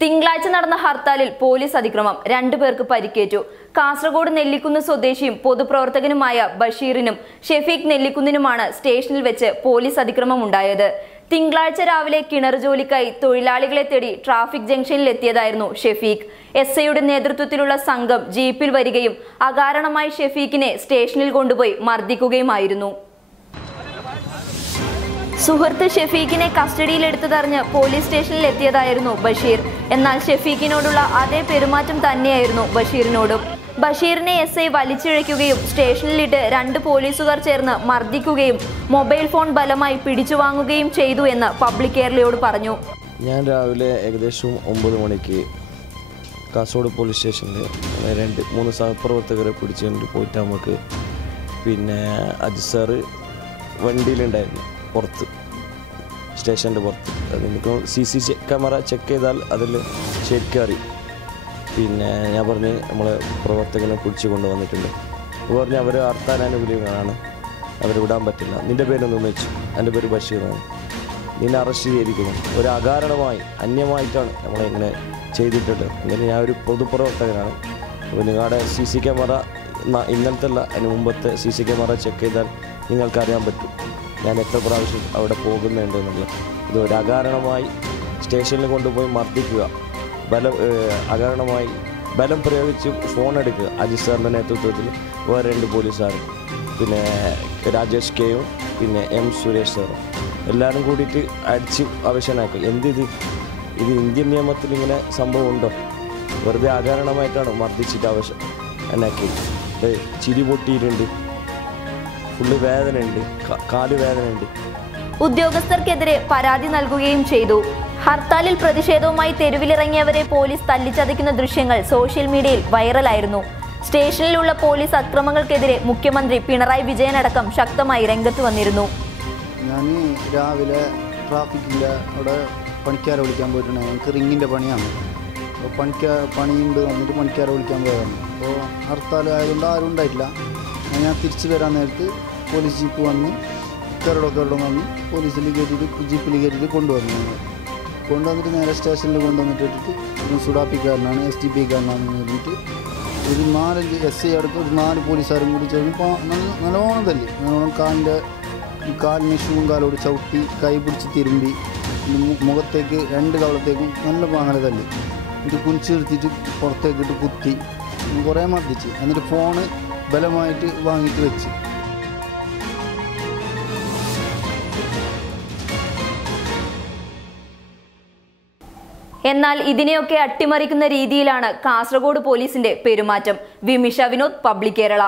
തിങ്കളാഴ്ച നടന്ന ഹർത്താലിൽ പോലീസ് അതിക്രമം 2 പേർക്ക് പരിക്കേറ്റു. കാസർഗോഡ് നെല്ലിക്കുന്ന് സ്വദേശിയും പൊതുപ്രവർത്തകനുമായ ബഷീറിനും ഷെഫീഖ് നെല്ലിക്കുന്നിനുമാണ് സ്റ്റേഷനിൽ വെച്ച് പോലീസ് അതിക്രമം ഉണ്ടായത്. തിങ്കളാഴ്ച രാവിലെ കിണർ ജോലിക്കായി തൊഴിലാളികളെ തേടി ട്രാഫിക് ജംഗ്ഷനിൽ എത്തിയതായിരുന്നു ഷെഫീഖ്. SIയുടെ നേതൃത്വത്തിലുള്ള സംഘം ജീപ്പിൽ വരികയും അകാരണമായി ഷെഫീഖിനെ സ്റ്റേഷനിൽ കൊണ്ടുപോയി മർദ്ദിക്കുകയുമായിരുന്നു. സുഹൃത്ത് ഷെഫീഖിനെ കസ്റ്റഡിയിലെടുത്തതറിഞ്ഞ് പോലീസ് സ്റ്റേഷനിൽ എത്തിയതായിരുന്നു ബഷീർ. എന്നാൽ ഷെഫീഖിനോടുള്ള അതേ പെരുമാറ്റം തന്നെയായിരുന്നു ബഷീറിനോടും. ബഷീറിനെ SI വലിച്ചിഴയ്ക്കുകയും സ്റ്റേഷനിലിട്ട് 2 പോലീസുകാർ ചേർന്ന് മർദ്ദിക്കുകയും മൊബൈൽ ഫോൺ ബലമായി പിടിച്ചു വാങ്ങുകയും ചെയ്തു എന്ന് പബ്ലിക് കേരളയോട് പറഞ്ഞു. ഞാൻ രാവിലെ ഏകദേശം 9 മണിക്ക് കാസർഗോഡ് പോലീസ് സ്റ്റേഷനിൽ 2-3 സഹപ്രവർത്തകരെ പിടിച്ചുകൊണ്ട് പോയിട്ട് നമുക്ക് അജി സാറ് വണ്ടിയിലുണ്ടായിരുന്നു പുറത്ത്, സ്റ്റേഷൻ്റെ പുറത്ത്. അതെനിക്ക് CC ക്യാമറ ചെക്ക് ചെയ്താൽ അതിൽ ശരിക്കും അറിയും. ഞാൻ പറഞ്ഞ് നമ്മളെ പ്രവർത്തകനെ പിടിച്ചു കൊണ്ടുവന്നിട്ടുണ്ട്. പറഞ്ഞ് അവർ ഹർത്താലാനുകൂലികളാണ്, അവരെ വിടാൻ പറ്റില്ല. നിൻ്റെ പേരൊന്നും വെച്ചു, എൻ്റെ പേര് ബഷീറാണ്, നിന്നെ അറസ്റ്റ് ചെയ്തിരിക്കുന്നു. ഒരു അകാരണമായി അന്യമായിട്ടാണ് നമ്മളെ ഇങ്ങനെ ചെയ്തിട്ടുള്ളത്. ഇങ്ങനെ ഞാൻ ഒരു പൊതുപ്രവർത്തകനാണ്. അപ്പോൾ നിങ്ങളുടെ CC ക്യാമറ ഇന്നലത്തെ അല്ല, അതിന് മുമ്പത്തെ CC ക്യാമറ ചെക്ക് ചെയ്താൽ നിങ്ങൾക്കറിയാൻ പറ്റും ഞാൻ എത്ര പ്രാവശ്യം അവിടെ പോകുന്നുണ്ടെന്നുള്ളത്. ഇത് ഒരു അകാരണമായി സ്റ്റേഷനിൽ കൊണ്ടുപോയി മർദ്ദിക്കുക, അകാരണമായി ബലം പ്രയോഗിച്ച് ഫോൺ എടുക്കുക. അജി സാറിൻ്റെ നേതൃത്വത്തിൽ വേറെ 2 പോലീസുകാരും രാജേഷ് കെയും M സുരേഷ് സാറും എല്ലാവരും കൂടിയിട്ട് അടിച്ച് അവശനാക്കുക. ഇത് ഇന്ത്യൻ നിയമത്തിൽ ഇങ്ങനെ സംഭവം ഉണ്ടോ? വെറുതെ അകാരണമായിട്ടാണ് മർദ്ദിച്ചിട്ട് എന്നാക്കി. ചിരി പൊട്ടിയിട്ടുണ്ട്, ഫുള്ള് വേദനയുണ്ട്, കാല് വേദനയുണ്ട്. ഉദ്യോഗസ്ഥർക്കെതിരെ പരാതി നൽകുകയും ചെയ്തു. ഹർത്താലിൽ പ്രതിഷേധവുമായി തെരുവിലിറങ്ങിയവരെ പോലീസ് തല്ലിച്ചതയ്ക്കുന്ന ദൃശ്യങ്ങൾ സോഷ്യൽ മീഡിയയിൽ വൈറലായിരുന്നു. സ്റ്റേഷനിലുള്ള പോലീസ് അക്രമങ്ങൾക്കെതിരെ മുഖ്യമന്ത്രി പിണറായി വിജയൻ അടക്കം ശക്തമായി രംഗത്ത് വന്നിരുന്നു. ഞാൻ രാവിലെ ട്രാഫിക്കിൻ്റെ അവിടെ പണിക്കാരെ വിളിക്കാൻ പോയിട്ടുണ്ട്. ഞങ്ങൾക്ക് റിങ്ങിൻ്റെ പണിയാണ്. അപ്പോൾ പണിയുണ്ട് വന്നിട്ട് പണിക്കാരെ വിളിക്കാൻ പോയതാണ്. അപ്പോൾ ഹർത്താൽ ആയതുകൊണ്ട് ആരും ഉണ്ടായിട്ടില്ല. ഞാൻ തിരിച്ചു വരാൻ നേരത്ത് പോലീസ് ജീപ്പ് വന്ന് കരടൊക്കെ വന്ന് പോലീസിൽ കയറ്റിയിട്ട് ജീപ്പിൽ കയറ്റിയിട്ട് കൊണ്ടുവന്നിട്ട് നേരെ സ്റ്റേഷനിൽ കൊണ്ടുവന്നിട്ട് ഇട്ടിട്ട് സുഡാപ്പിക്കാരനാണ് SDPക്കാരനാണെന്ന് പറഞ്ഞിട്ട് ഒരു 4-5 SI അടുത്ത് ഒരു 4 പോലീസുകാരും കൂടി ചേർന്ന് നല്ലോണം തല്ലി. നല്ലോണം കാലിന് ഷൂവും കാലോട് ചവിട്ടി, കൈ പിടിച്ച് തിരുമ്പി, മുഖത്തേക്ക് 2 കവളത്തേക്കും നല്ല പാങ്ങല തല്ലി. ഇത് കുനിച്ച് നിർത്തിയിട്ട് പുറത്തേക്കിട്ട് കുത്തി കുറേ മർദ്ദിച്ച്. എന്നിട്ട് ഫോണ് ബലമായിട്ട് വാങ്ങിയിട്ട് വെച്ച്. എന്നാൽ ഇതിനെയൊക്കെ അട്ടിമറിക്കുന്ന രീതിയിലാണ് കാസർഗോഡ് പോലീസിന്റെ പെരുമാറ്റം. വിമിഷ വിനോദ്, പബ്ലിക് കേരള.